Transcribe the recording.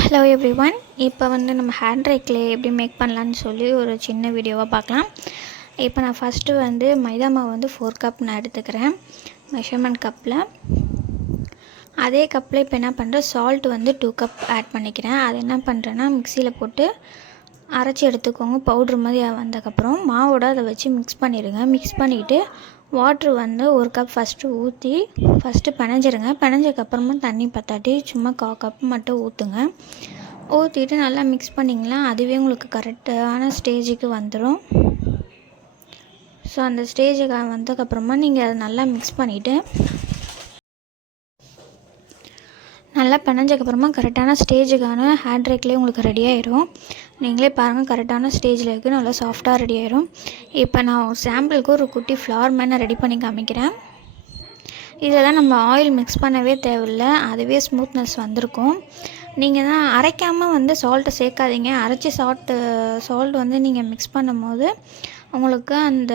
Hello everyone. இப்போ வந்து நம்ம ஹேண்ட் ட்ரை க்ளே எப்படி மேக் பண்ணலான்னு சொல்லி ஒரு சின்ன வீடியோவாக பார்க்கலாம். இப்போ நான் ஃபஸ்ட்டு வந்து மைதா மாவு வந்து 4 கப் நான் எடுத்துக்கிறேன் மெஷர்மெண்ட் கப்பில். அதே கப்பில் இப்போ என்ன பண்ணுறேன், சால்ட் வந்து 2 கப் ஆட் பண்ணிக்கிறேன். அது என்ன பண்ணுறேன்னா மிக்சியில் போட்டு அரைச்சி எடுத்துக்கோங்க. பவுட்ரு மாதிரி வந்ததுக்கப்புறம் மாவோட அதை வச்சு மிக்ஸ் பண்ணிடுங்க. மிக்ஸ் பண்ணிவிட்டு வாட்ரு வந்து 1 கப் ஃபஸ்ட்டு ஊற்றி பிணைஞ்சிருங்க. பிணைஞ்சதுக்கப்புறமா தண்ணி பத்தாட்டி சும்மா 1/4 கப் மட்டும் ஊற்றுங்க. ஊற்றிட்டு நல்லா மிக்ஸ் பண்ணிங்களா, அதுவே உங்களுக்கு கரெக்டான ஸ்டேஜுக்கு வந்துடும். ஸோ அந்த ஸ்டேஜுக்கு வந்ததுக்கப்புறமா நீங்கள் அதை நல்லா மிக்ஸ் பண்ணிவிட்டு நல்லா பிணைஞ்சதுக்கப்புறமா கரெக்டான ஸ்டேஜுக்கான ஹேண்ட் ட்ரை க்ளே உங்களுக்கு ரெடி ஆயிடும். நீங்களே பாருங்கள், கரெக்டான ஸ்டேஜில் இருக்குது, நல்லா சாஃப்டாக ரெடி ஆயிடும். இப்போ நான் சாம்பிளுக்கு ஒரு குட்டி ஃப்ளவர் மேலே ரெடி பண்ணி காமிக்கிறேன். இதெல்லாம் நம்ம ஆயில் மிக்ஸ் பண்ணவே தேவையில்லை, அதுவே ஸ்மூத்னஸ் வந்திருக்கும். நீங்கள் தான் அரைக்காமல் வந்து சால்ட்டை சேர்க்காதீங்க. அரைச்சி சால்ட் வந்து நீங்கள் மிக்ஸ் பண்ணும் போது உங்களுக்கு அந்த